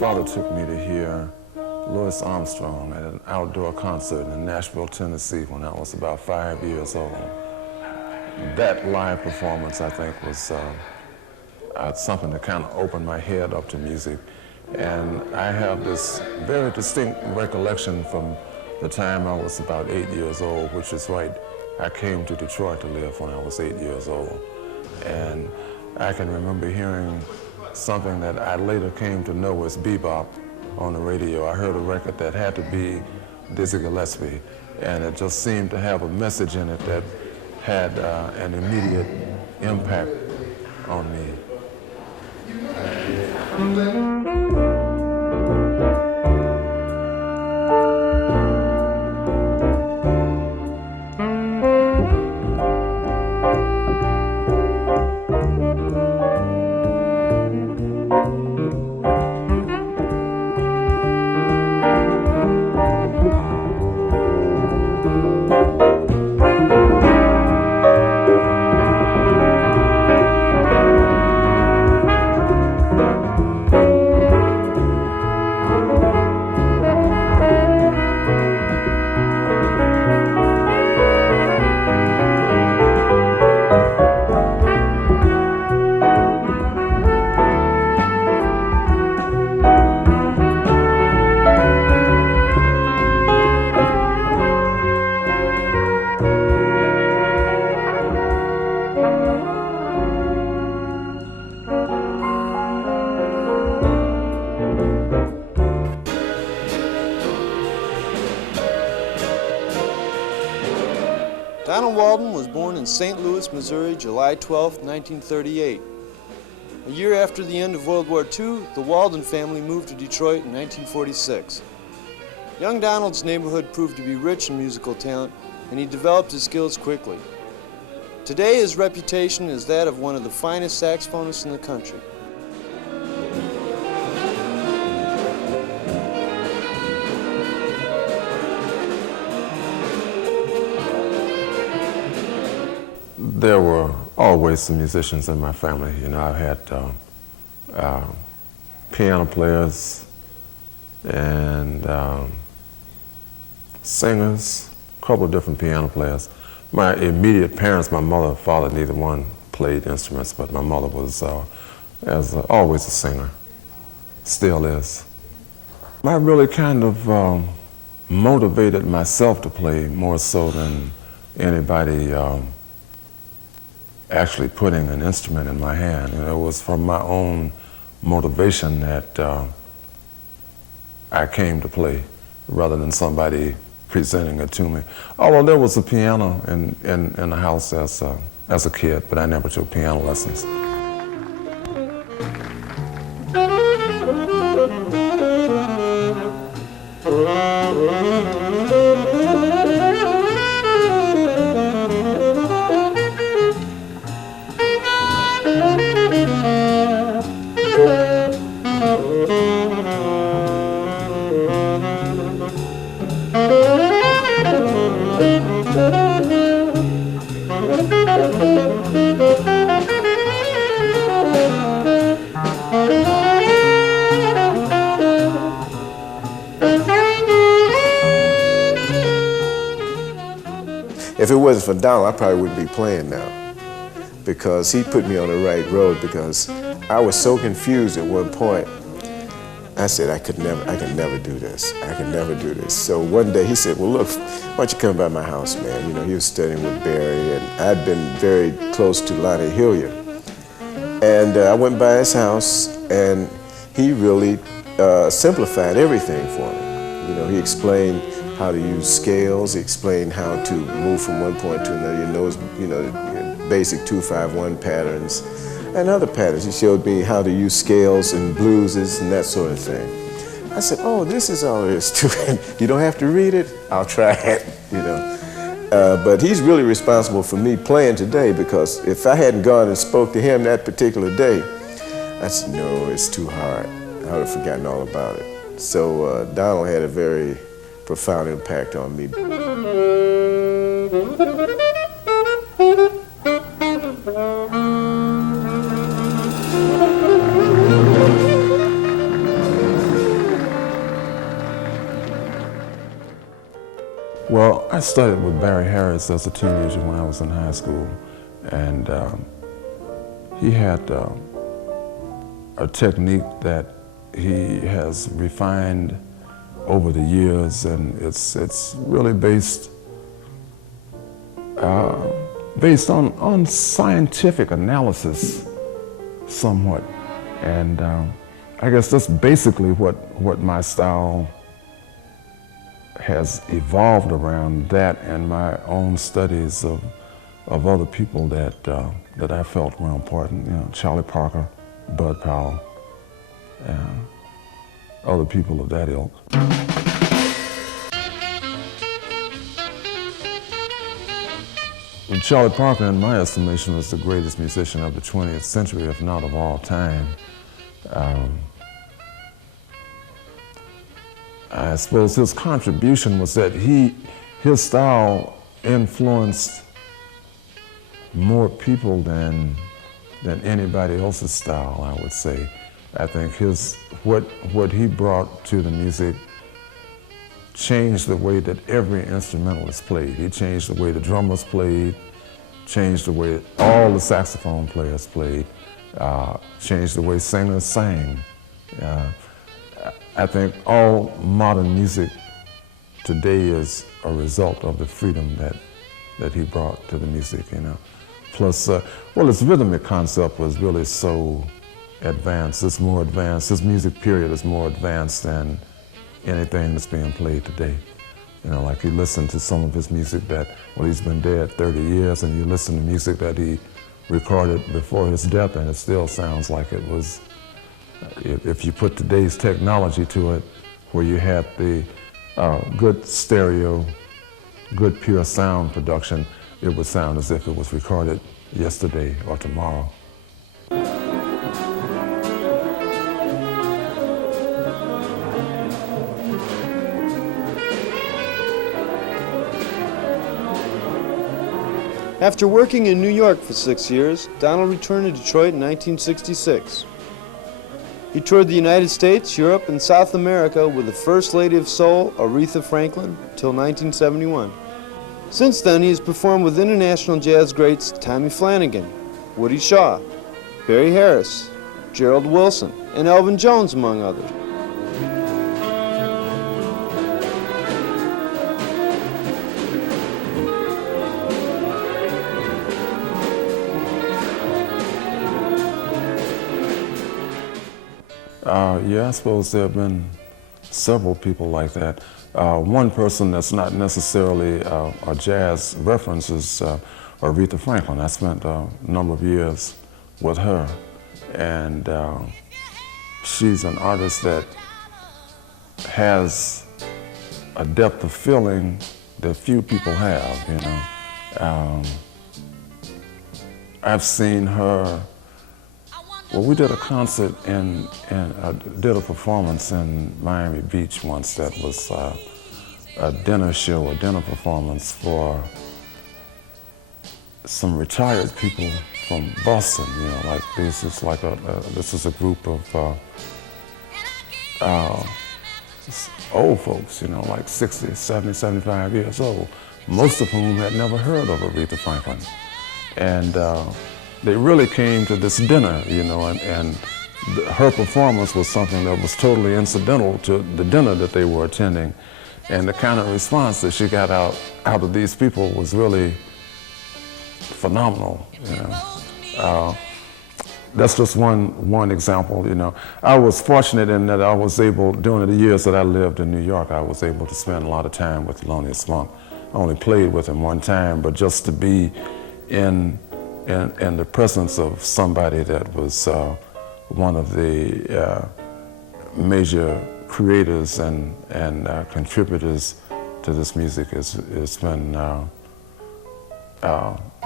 father took me to hear Louis Armstrong at an outdoor concert in Nashville, Tennessee when I was about 5 years old. That live performance, I think, was something that kind of opened my head up to music. And I have this very distinct recollection from the time I was about 8 years old, which is right, I came to Detroit to live when I was 8 years old. And I can remember hearing something that I later came to know as bebop on the radio. I heard a record that had to be Dizzy Gillespie, and it just seemed to have a message in it that had an immediate impact on me. Donald Walden was born in St. Louis, Missouri, July 12, 1938. A year after the end of World War II, the Walden family moved to Detroit in 1946. Young Donald's neighborhood proved to be rich in musical talent, and he developed his skills quickly. Today, his reputation is that of one of the finest saxophonists in the country. There were always some musicians in my family. You know, I've had piano players and singers, a couple of different piano players. My immediate parents, my mother and father, neither one played instruments, but my mother was always a singer, still is. I really kind of motivated myself to play more so than anybody actually putting an instrument in my hand. You know, it was from my own motivation that I came to play rather than somebody presenting it to me. Although there was a piano in the house as a kid, but I never took piano lessons. If it wasn't for Donald, I probably wouldn't be playing now, because he put me on the right road, because I was so confused at one point. I said, I could never do this. I could never do this. So one day he said, well, look, why don't you come by my house, man? You know, he was studying with Barry, and I'd been very close to Lonnie Hilliard. And I went by his house, and he really simplified everything for me. You know, he explained how to use scales. He explained how to move from one point to another. You know, the basic 2-5-1 patterns and other patterns. He showed me how to use scales and blueses and that sort of thing. I said, oh, this is all there is to it. You don't have to read it. I'll try it, you know. But he's really responsible for me playing today, because if I hadn't gone and spoke to him that particular day, I said, no, it's too hard. I would have forgotten all about it. So Donald had a very profound impact on me. I studied with Barry Harris as a teenager when I was in high school, and he had a technique that he has refined over the years, and it's really based on scientific analysis somewhat. And I guess that's basically what my style has evolved around, that and my own studies of other people that I felt were important. You know, Charlie Parker, Bud Powell, other people of that ilk. Charlie Parker, in my estimation, was the greatest musician of the 20th century, if not of all time. I suppose his contribution was that his style influenced more people than anybody else's style, I would say. I think what he brought to the music changed the way that every instrumentalist played. He changed the way the drummers played, changed the way all the saxophone players played, changed the way singers sang. I think all modern music today is a result of the freedom that he brought to the music, you know. Plus, well, his rhythmic concept was really so advanced. It's more advanced. His music period is more advanced than anything that's being played today. You know, like you listen to some of his music that, well, he's been dead 30 years, and you listen to music that he recorded before his death, and it still sounds like it was, if you put today's technology to it, where you had the good stereo, good pure sound production, it would sound as if it was recorded yesterday or tomorrow. After working in New York for 6 years, Donald returned to Detroit in 1966. He toured the United States, Europe, and South America with the First Lady of Soul, Aretha Franklin, till 1971. Since then, he has performed with international jazz greats Tommy Flanagan, Woody Shaw, Barry Harris, Gerald Wilson, and Elvin Jones, among others. Yeah, I suppose there have been several people like that. One person that's not necessarily a jazz reference is Aretha Franklin. I spent a number of years with her, and she's an artist that has a depth of feeling that few people have, you know. I've seen her. Well, we did a concert and did a performance in Miami Beach once that was a dinner show, a dinner performance for some retired people from Boston. You know, like this is like this is a group of old folks, you know, like 60, 70, 75 years old, most of whom had never heard of Aretha Franklin. And they really came to this dinner, you know, and her performance was something that was totally incidental to the dinner that they were attending. And the kind of response that she got out of these people was really phenomenal, you know. That's just one example, you know. I was fortunate in that I was able, during the years that I lived in New York, I was able to spend a lot of time with Thelonious Monk. I only played with him one time, but just to be in the presence of somebody that was one of the major creators and contributors to this music has been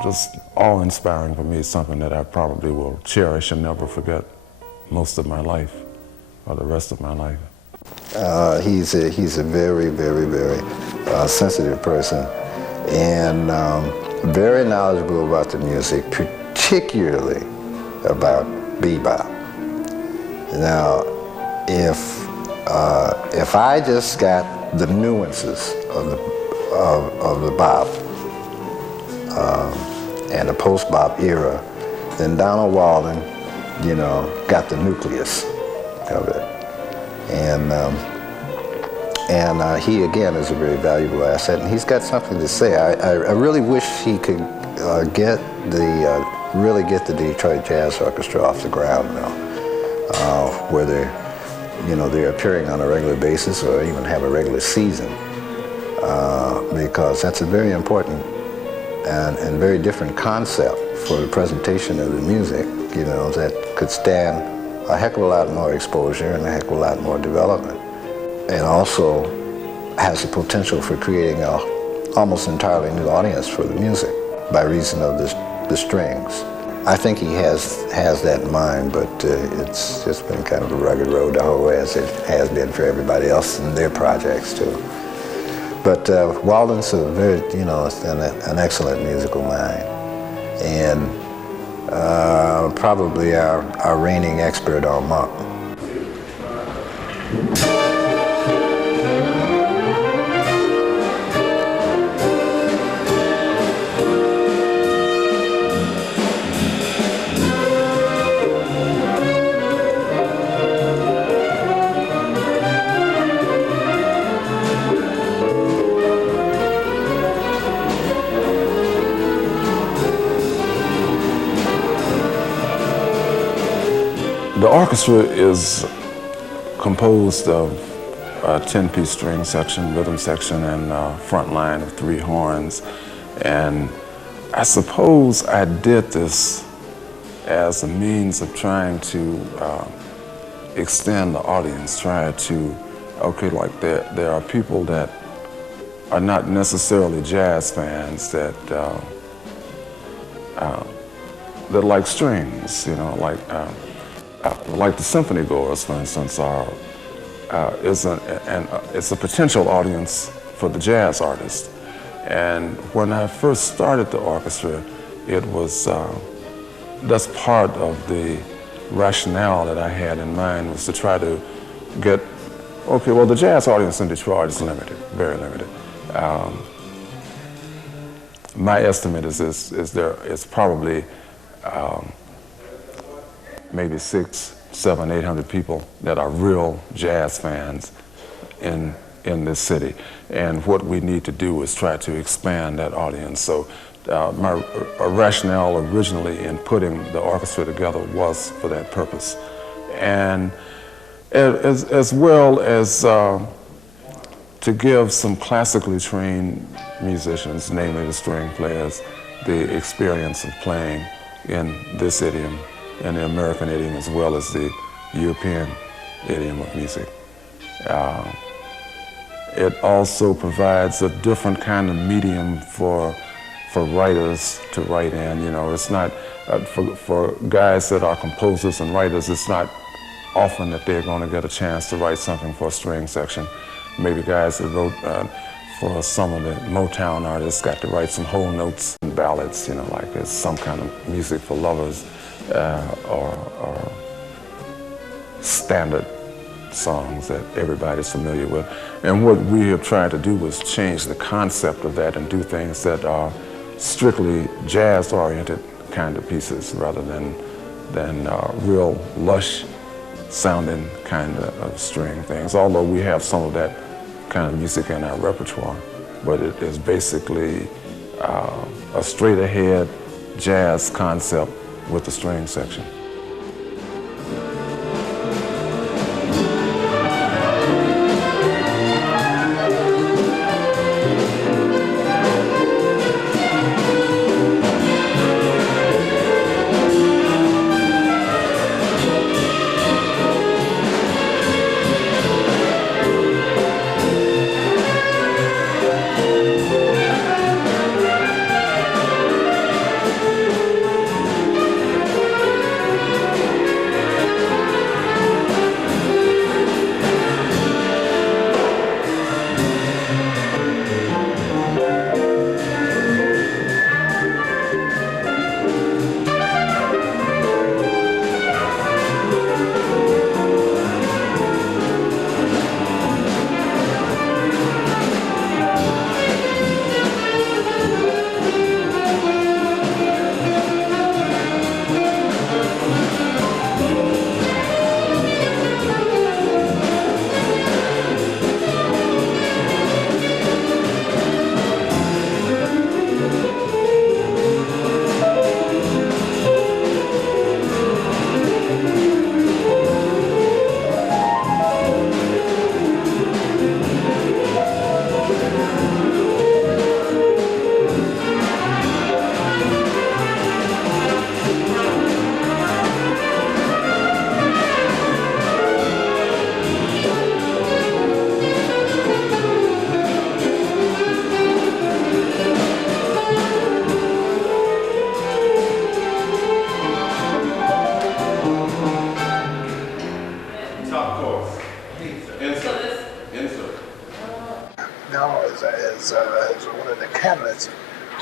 just awe-inspiring for me. It's something that I probably will cherish and never forget most of my life, or the rest of my life. He's a very, very, very sensitive person, and very knowledgeable about the music, particularly about bebop. Now, if I just got the nuances of of the bop and the post-bop era, then Donald Walden, you know, got the nucleus of it. And he, again, is a very valuable asset, and he's got something to say. I really wish he could really get the Detroit Jazz Orchestra off the ground now, where they're appearing on a regular basis or even have a regular season, because that's a very important and very different concept for the presentation of the music, you know, that could stand a heck of a lot more exposure and a heck of a lot more development, and also has the potential for creating a almost entirely new audience for the music by reason of the strings. I think he has that in mind, but it's just been kind of a rugged road the whole way, as it has been for everybody else in their projects too. But Walden's a very, you know, an excellent musical mind, and probably our reigning expert on Monk. The orchestra is composed of a 10-piece string section, rhythm section, and a front line of 3 horns. And I suppose I did this as a means of trying to extend the audience, try to, okay, like there are people that are not necessarily jazz fans that like strings, you know, like the symphony goers, for instance, it's a potential audience for the jazz artist. And when I first started the orchestra, it was, that's part of the rationale that I had in mind, was to try to get, okay, well, the jazz audience in Detroit is limited, very limited. My estimate is it's probably maybe 600, 700, 800 people that are real jazz fans in this city. And what we need to do is try to expand that audience. So my rationale originally in putting the orchestra together was for that purpose. And as well as to give some classically trained musicians, namely the string players, the experience of playing in this idiom, and the American idiom, as well as the European idiom of music. It also provides a different kind of medium for writers to write in. You know, it's not, for guys that are composers and writers, it's not often that they're going to get a chance to write something for a string section. Maybe guys that wrote for some of the Motown artists got to write some whole notes and ballads, you know, like there's some kind of music for lovers, or standard songs that everybody's familiar with. And what we have tried to do was change the concept of that and do things that are strictly jazz-oriented kind of pieces rather than real lush-sounding kind of string things, although we have some of that kind of music in our repertoire. But it is basically a straight-ahead jazz concept with the string section.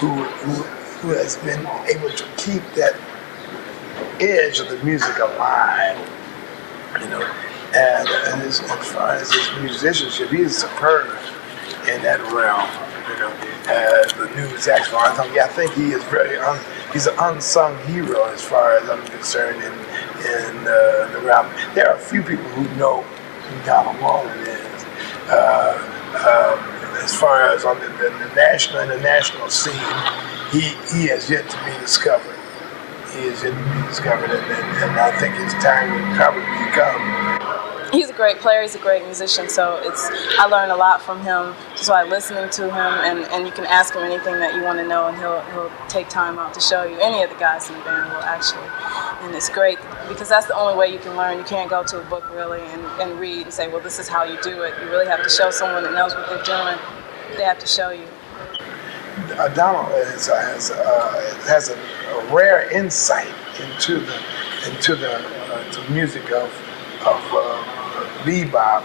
who has been able to keep that edge of the music alive, you know. And as far as his musicianship, he is superb in that realm, you know. The new saxophone, I think he is he's an unsung hero as far as I'm concerned in the realm. There are a few people who know who Donald Walden is. As far as on the national and the international scene, he has yet to be discovered. He is yet to be discovered, and I think his time will probably come. He's a great player, he's a great musician, so I learn a lot from him just by listening to him, and you can ask him anything that you want to know, and he'll take time out to show you. Any of the guys in the band will, actually. And it's great because that's the only way you can learn. You can't go to a book really and read and say, well, this is how you do it. You really have to show someone that knows what they're doing. They have to show you. Donald has a rare insight into the music of bebop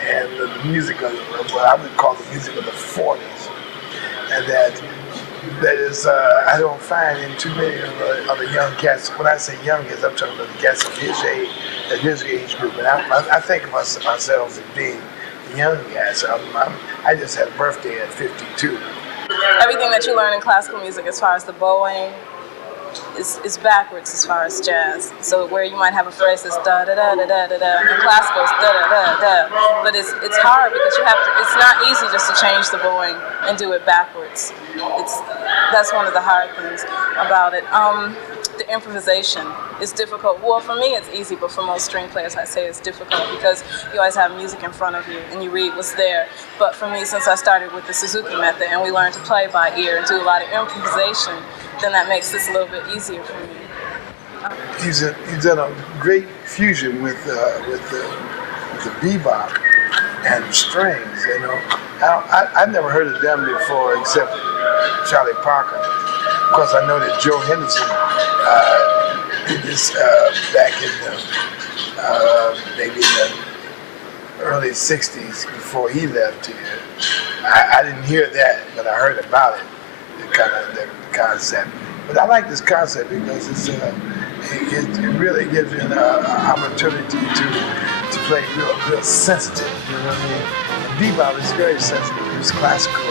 and the music of what I would call the music of the 40s, and that is I don't find in too many of the young cats. When I say young cats, I'm talking about the cats of his age group, and I think of ourselves as being young cats. I just had a birthday at 52. Everything that you learn in classical music as far as the bowing is backwards as far as jazz. So where you might have a phrase that's da da da da da da da, in classical it's da da da da. But it's hard because it's not easy just to change the bowing and do it backwards. That's one of the hard things about it. The improvisation is difficult. Well, for me it's easy, but for most string players I say it's difficult because you always have music in front of you and you read what's there. But for me, since I started with the Suzuki method and we learned to play by ear and do a lot of improvisation, then that makes this a little bit easier for me. He's done a great fusion with the bebop and strings. You know, I've never heard of them before except Charlie Parker. Of course, I know that Joe Henderson did this back in maybe in the early '60s before he left here. I didn't hear that, but I heard about it. The concept. But I like this concept because it really gives you an opportunity to play real sensitive. You know what I mean? And bebop is very sensitive. It's classical.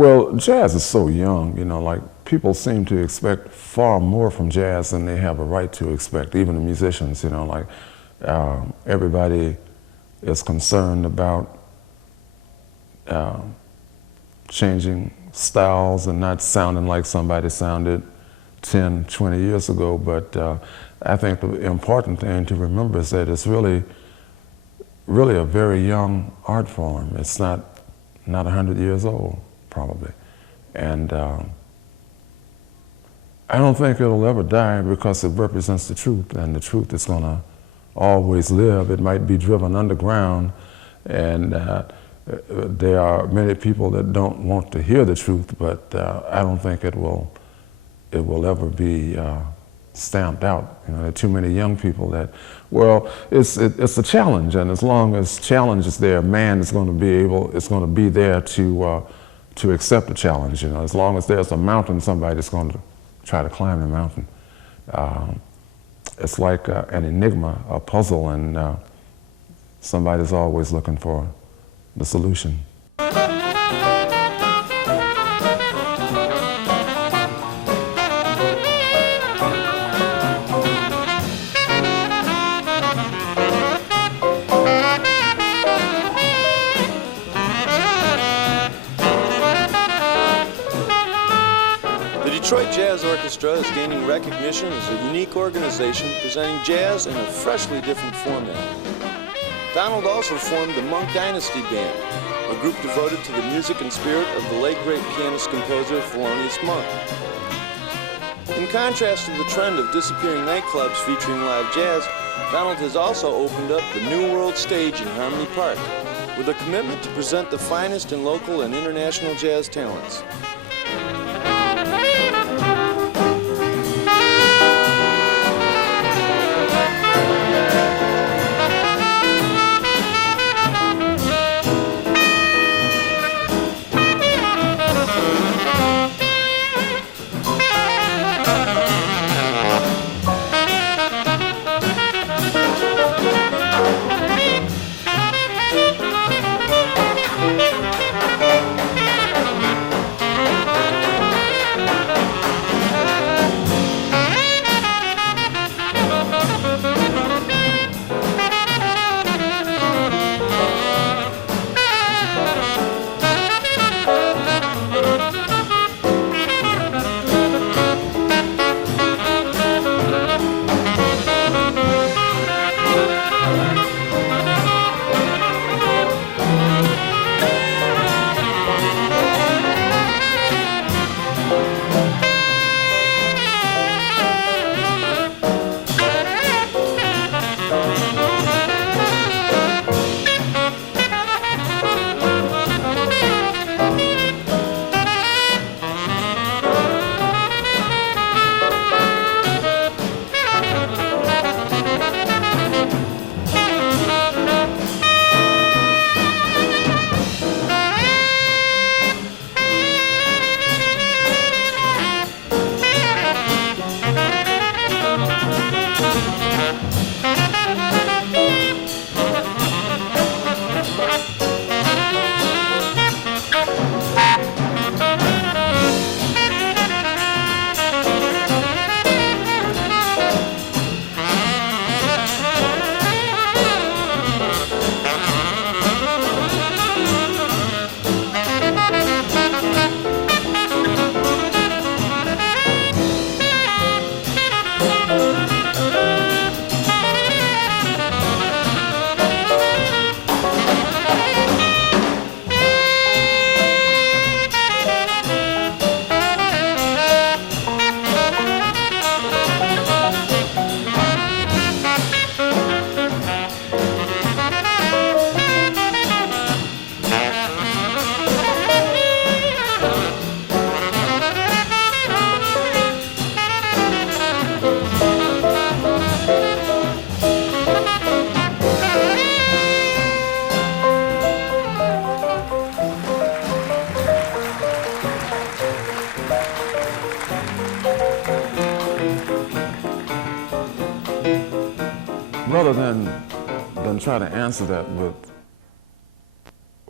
Well, jazz is so young, you know, like people seem to expect far more from jazz than they have a right to expect, even the musicians, you know, like everybody is concerned about changing styles and not sounding like somebody sounded 10, 20 years ago, but I think the important thing to remember is that it's really a very young art form. It's not 100 years old, probably. And I don't think it'll ever die because it represents the truth, and the truth is gonna always live. It might be driven underground, and there are many people that don't want to hear the truth, but I don't think it will ever be stamped out. You know, there are too many young people that, well, it's a challenge, and as long as challenge is there, man is going to be there to accept the challenge. You know, as long as there's a mountain, somebody's going to try to climb the mountain. It's like an enigma, a puzzle, and somebody's always looking for the solution. The Detroit Jazz Orchestra is gaining recognition as a unique organization presenting jazz in a freshly different format. Donald also formed the Monk Dynasty Band, a group devoted to the music and spirit of the late great pianist-composer Thelonious Monk. In contrast to the trend of disappearing nightclubs featuring live jazz, Donald has also opened up the New World Stage in Harmony Park with a commitment to present the finest in local and international jazz talents. Rather than try to answer that with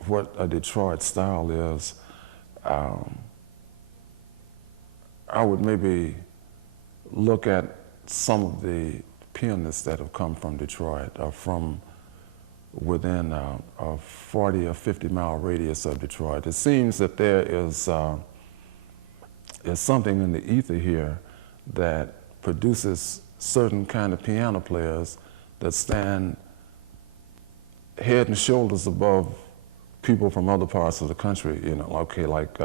what a Detroit style is, I would maybe look at some of the pianists that have come from Detroit or from within a 40 or 50 mile radius of Detroit. It seems that there is something in the ether here that produces certain kind of piano players that stand head and shoulders above people from other parts of the country. You know, okay, like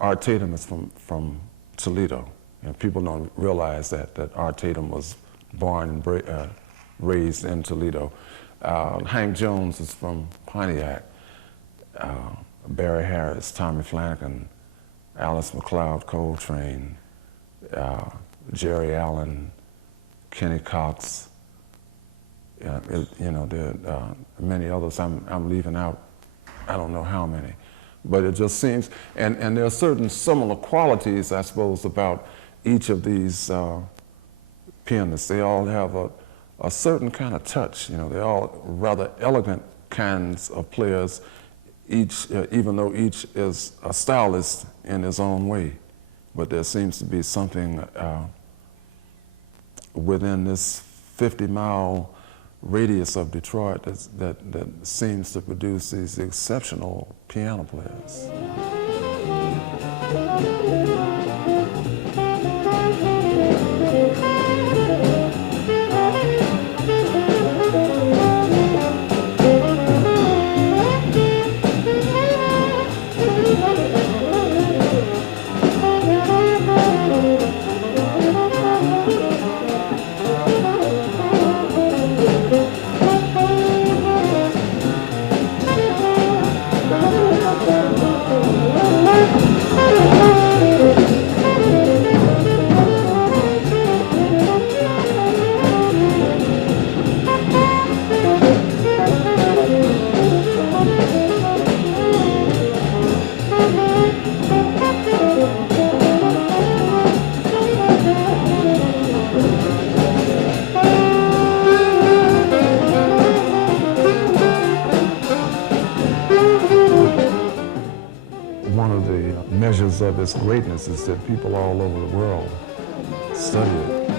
Art Tatum is from Toledo. You know, people don't realize that Art Tatum was born and raised in Toledo. Hank Jones is from Pontiac. Barry Harris, Tommy Flanagan, Alice McLeod Coltrane, Jerry Allen, Kenny Cox. You know, there are many others I'm leaving out. I don't know how many. But it just seems, and there are certain similar qualities, I suppose, about each of these pianists. They all have a certain kind of touch. You know, they're all rather elegant kinds of players, each, even though each is a stylist in his own way. But there seems to be something within this 50-mile radius of Detroit that seems to produce these exceptional piano players. One of the measures of its greatness is that people all over the world study it.